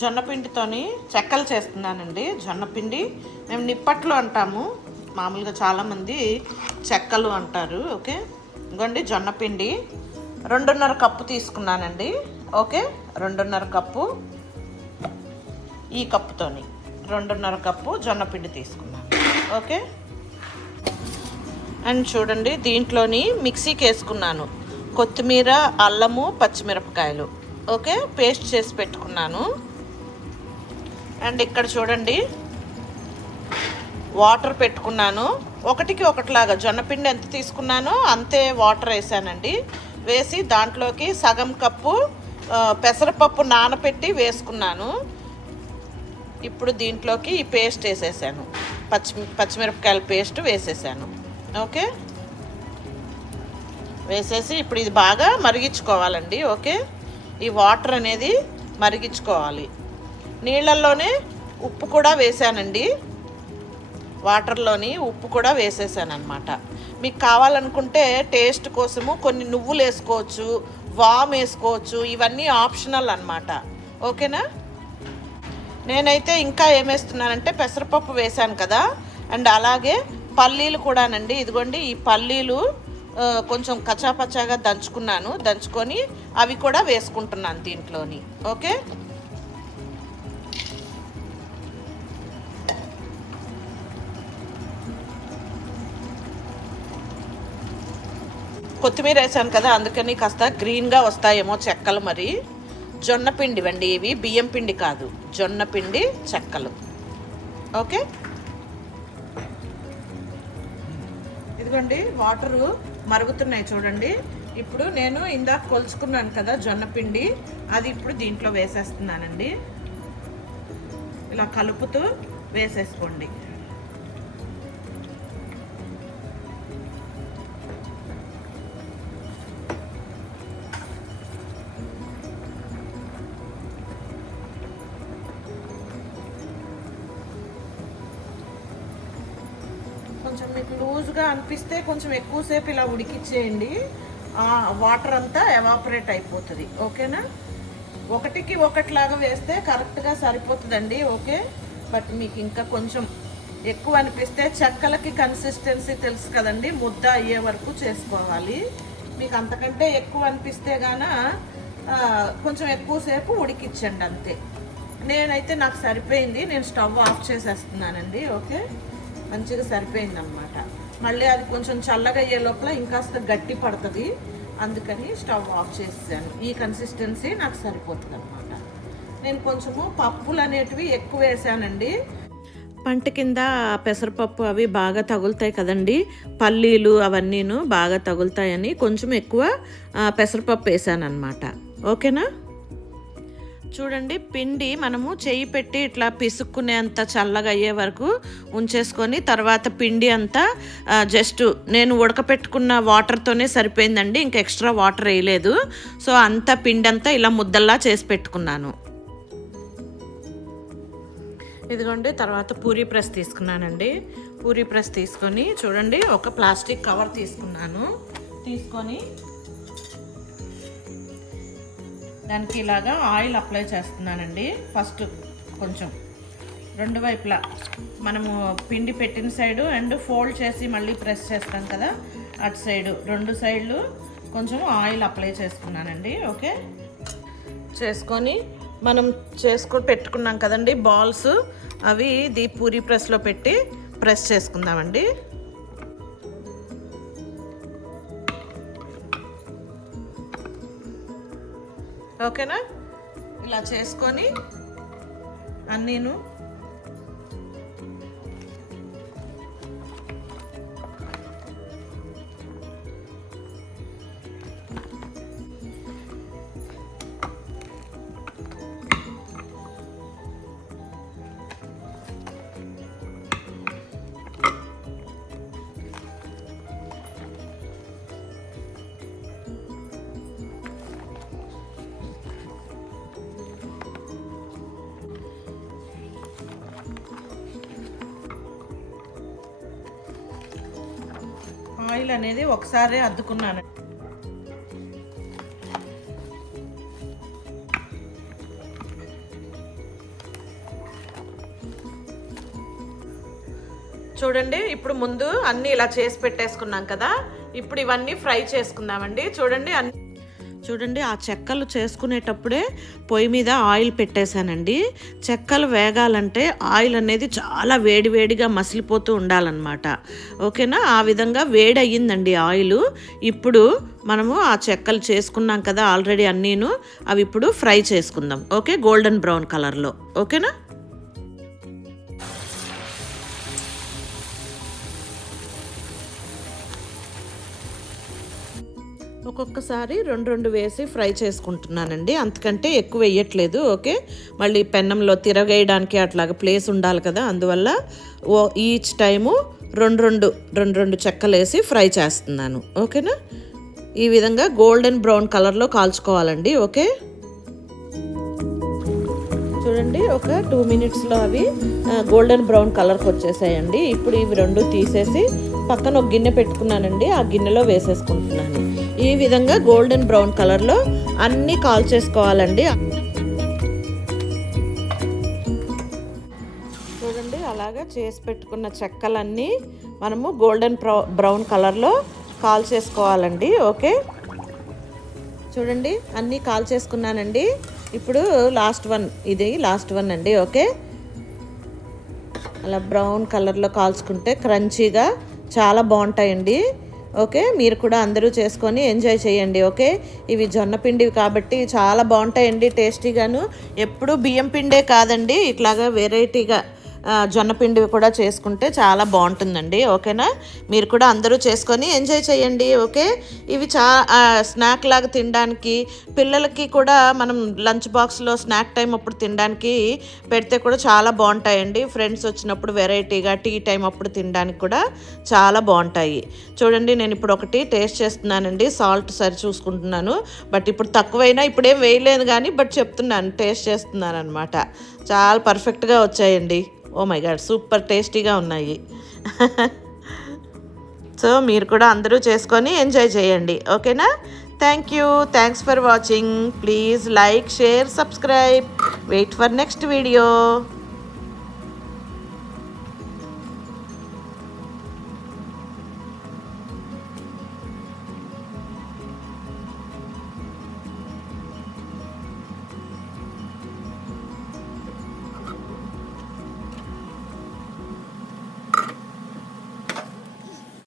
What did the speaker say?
జొన్నపిండితోని చెక్కలు చేస్తున్నానండి జొన్నపిండి. మేము నిప్పట్లు అంటాము మామూలుగా చాలామంది చెక్కలు అంటారు ఓకే? ఇంకోండి జొన్నపిండి. రెండున్నర కప్పు తీసుకున్నానండి ఓకే? రెండున్నర కప్పు ఈ కప్పుతోని. రెండున్నర కప్పు జొన్నపిండి తీసుకున్నాను ఓకే? అండ్ చూడండి దీంట్లోని మిక్సీకి వేసుకున్నాను. కొత్తిమీర అల్లము పచ్చిమిరపకాయలు ఓకే? పేస్ట్ చేసి పెట్టుకున్నాను. అండ్ ఇక్కడ చూడండి. వాటర్ పెట్టుకున్నాను. ఒకటికి ఒకటిలాగా జొన్నపిండి ఎంత తీసుకున్నానో అంతే వాటర్ వేసానండి. వేసి దాంట్లోకి సగం కప్పు పెసరపప్పు నానపెట్టి వేసుకున్నాను. ఇప్పుడు దీంట్లోకి ఈ పేస్ట్ వేసేసాను. పచ్చి పచ్చిమిరపకాయల పేస్ట్ వేసేసాను. ఓకే? వేసేసి ఇప్పుడు ఇది బాగా మరిగించుకోవాలండి. ఓకే? ఈ వాటర్ అనేది మరిగించుకోవాలి. నీళ్ళల్లోనే ఉప్పు కూడా వేసానండి వాటర్లోని ఉప్పు కూడా వేసేసాను అనమాట మీకు కావాలనుకుంటే టేస్ట్ కోసము కొన్ని నువ్వులు వేసుకోవచ్చు వామ్ వేసుకోవచ్చు ఇవన్నీ ఆప్షనల్ అన్నమాట. ఓకేనా? నేనైతే ఇంకా ఏమేస్తున్నానంటే పెసరపప్పు వేశాను కదా. అండ్ అలాగే పల్లీలు కూడానండి. ఇదిగోండి ఈ పల్లీలు కొంచెం కచాపచాగా దంచుకున్నాను. దంచుకొని అవి కూడా వేసుకుంటున్నాను దీంట్లోని. ఓకే? కొత్తిమీర వేసాను కదా అందుకని కాస్త గ్రీన్గా వస్తాయేమో చెక్కలు మరి. జొన్న పిండి అండి ఇవి బియ్యం పిండి కాదు జొన్న పిండి చెక్కలు. ఓకే? ఇదిగోండి వాటరు మరుగుతున్నాయి చూడండి. ఇప్పుడు నేను ఇందాక కొలుచుకున్నాను కదా జొన్న పిండి అది ఇప్పుడు దీంట్లో వేసేస్తున్నానండి. ఇలా కలుపుతూ వేసేసుకోండి. కొంచెం మీకు లూజ్గా అనిపిస్తే కొంచెం ఎక్కువసేపు ఇలా ఉడికిచ్చేయండి. వాటర్ అంతా ఎవాపరేట్ అయిపోతుంది. ఓకేనా? ఒకటికి ఒకటిలాగా వేస్తే కరెక్ట్గా సరిపోతుందండి ఓకే? బట్ మీకు ఇంకా కొంచెం ఎక్కువ అనిపిస్తే చెక్కలకి కన్సిస్టెన్సీ తెలుసు కదండి ముద్ద అయ్యే వరకు చేసుకోవాలి. మీకు అంతకంటే ఎక్కువ అనిపిస్తే గాన కొంచెం ఎక్కువసేపు ఉడికిచ్చండి అంతే. నేనైతే నాకు సరిపోయింది నేను స్టవ్ ఆఫ్ చేసేస్తున్నానండి ఓకే? మంచిగా సరిపోయింది అనమాట మళ్ళీ అది కొంచెం చల్లగా అయ్యే లోపల ఇంకాస్త గట్టి పడుతుంది. అందుకని స్టవ్ ఆఫ్ చేసాను ఈ కన్సిస్టెన్సీ నాకు సరిపోతుంది అనమాట నేను కొంచెము పప్పులు అనేటివి ఎక్కువ వేసానండి. పంట కింద పెసరపప్పు అవి బాగా తగులుతాయి కదండి. పల్లీలు అవన్నీను బాగా తగులుతాయని కొంచెం ఎక్కువ పెసరపప్పు వేసాను అనమాట ఓకేనా? చూడండి పిండి మనము చేయి పెట్టి ఇట్లా పిసుక్కునేంత చల్లగా అయ్యే వరకు ఉంచేసుకొని తర్వాత పిండి అంతా జస్ట్ నేను ఉడకపెట్టుకున్న వాటర్తోనే సరిపోయిందండి ఇంకా ఎక్స్ట్రా వాటర్ వేయలేదు. సో అంత పిండి అంతా ఇలా ముద్దల్లా చేసి పెట్టుకున్నాను. ఇదిగోండి తర్వాత పూరీ ప్రెస్ తీసుకున్నానండి. పూరీ ప్రెస్ తీసుకొని చూడండి ఒక ప్లాస్టిక్ కవర్ తీసుకున్నాను. తీసుకొని దానికి ఇలాగా ఆయిల్ అప్లై చేస్తున్నానండి. ఫస్ట్ కొంచెం రెండు వైపులా మనము పిండి పెట్టిన సైడు అండ్ ఫోల్డ్ చేసి మళ్ళీ ప్రెస్ చేస్తాం కదా అటు సైడు. రెండు సైడ్లు కొంచెం ఆయిల్ అప్లై చేసుకున్నానండి ఓకే? చేసుకొని మనం చేసుకొని పెట్టుకున్నాం కదండి బాల్స్. అవి దీ పూరి ప్రెస్లో పెట్టి ప్రెస్ చేసుకుందామండి. ఓకేనా? ఇలా చేసుకొని అన్నీను ఆయిల్ అనేది ఒకసారి అద్దుకున్నాను. చూడండి ఇప్పుడు ముందు అన్ని ఇలా చేసి పెట్టేసుకున్నాం కదా. ఇప్పుడు ఇవన్నీ ఫ్రై చేసుకుందామండి. చూడండి అన్ని చూడండి ఆ చెక్కలు చేసుకునేటప్పుడే పొయ్యి మీద ఆయిల్ పెట్టేశానండి. చెక్కలు వేగాలంటే ఆయిల్ అనేది చాలా వేడి వేడిగా మసిలిపోతూ ఉండాలన్నమాట. ఓకేనా? ఆ విధంగా వేడి అయ్యిందండి ఆయిల్. ఇప్పుడు మనము ఆ చెక్కలు చేసుకున్నాం కదా ఆల్రెడీ అన్నీను అవి ఇప్పుడు ఫ్రై చేసుకుందాం. ఓకే? గోల్డెన్ బ్రౌన్ కలర్లో. ఓకేనా? ఒక్కొక్కసారి రెండు రెండు వేసి ఫ్రై చేసుకుంటున్నానండి. అంతకంటే ఎక్కువ వేయట్లేదు ఓకే? మళ్ళీ పెన్నంలో తిరగేయడానికి అట్లాగా ప్లేస్ ఉండాలి కదా అందువల్ల ఓ ఈచ్ టైము రెండు రెండు రెండు రెండు చెక్కలు వేసి ఫ్రై చేస్తున్నాను ఓకేనా? ఈ విధంగా గోల్డెన్ బ్రౌన్ కలర్లో కాల్చుకోవాలండి ఓకే? చూడండి ఒక టూ మినిట్స్లో అవి గోల్డెన్ బ్రౌన్ కలర్కి వచ్చేసాయండి. ఇప్పుడు ఇవి రెండు తీసేసి పక్కన ఒక గిన్నె పెట్టుకున్నానండి ఆ గిన్నెలో వేసేసుకుంటున్నాను. ఈ విధంగా గోల్డెన్ బ్రౌన్ కలర్లో అన్నీ కాల్ చేసుకోవాలండి. చూడండి అలాగా చేసి పెట్టుకున్న చెక్కలన్నీ మనము గోల్డెన్ బ్రౌన్ కలర్లో కాల్ చేసుకోవాలండి ఓకే? చూడండి అన్నీ కాల్ చేసుకున్నానండి. ఇప్పుడు లాస్ట్ వన్ ఇది లాస్ట్ వన్ అండి ఓకే? అలా బ్రౌన్ కలర్లో కాల్చుకుంటే క్రంచీగా చాలా బాగుంటాయండి. ఓకే? మీరు కూడా అందరూ చేసుకొని ఎంజాయ్ చేయండి ఓకే? ఇవి జొన్న పిండివి కాబట్టి చాలా బాగుంటాయండి టేస్టీగాను. ఎప్పుడు బియ్యం పిండే కాదండి ఇట్లాగా వెరైటీగా జొన్న పిండివి కూడా చేసుకుంటే చాలా బాగుంటుందండి ఓకేనా? మీరు కూడా అందరూ చేసుకొని ఎంజాయ్ చేయండి ఓకే? ఇవి చా స్నాక్ లాగా తినడానికి పిల్లలకి కూడా మనం లంచ్ బాక్స్లో స్నాక్ టైం అప్పుడు తినడానికి పెడితే కూడా చాలా బాగుంటాయండి. ఫ్రెండ్స్ వచ్చినప్పుడు వెరైటీగా టీ టైం అప్పుడు తినడానికి కూడా చాలా బాగుంటాయి. చూడండి నేను ఇప్పుడు ఒకటి టేస్ట్ చేస్తున్నానండి సాల్ట్ సరి చూసుకుంటున్నాను. బట్ ఇప్పుడు తక్కువైనా ఇప్పుడేం వేయలేదు కానీ బట్ చెప్తున్నాను టేస్ట్ చేస్తున్నాను అనమాట చాలా పర్ఫెక్ట్గా వచ్చాయండి. ఓ మై గాడ్ సూపర్ టేస్టీగా ఉన్నాయి. సో మీరు కూడా అందరూ చేసుకొని ఎంజాయ్ చేయండి. ఓకేనా thank you thanks for watching please like share subscribe wait for next video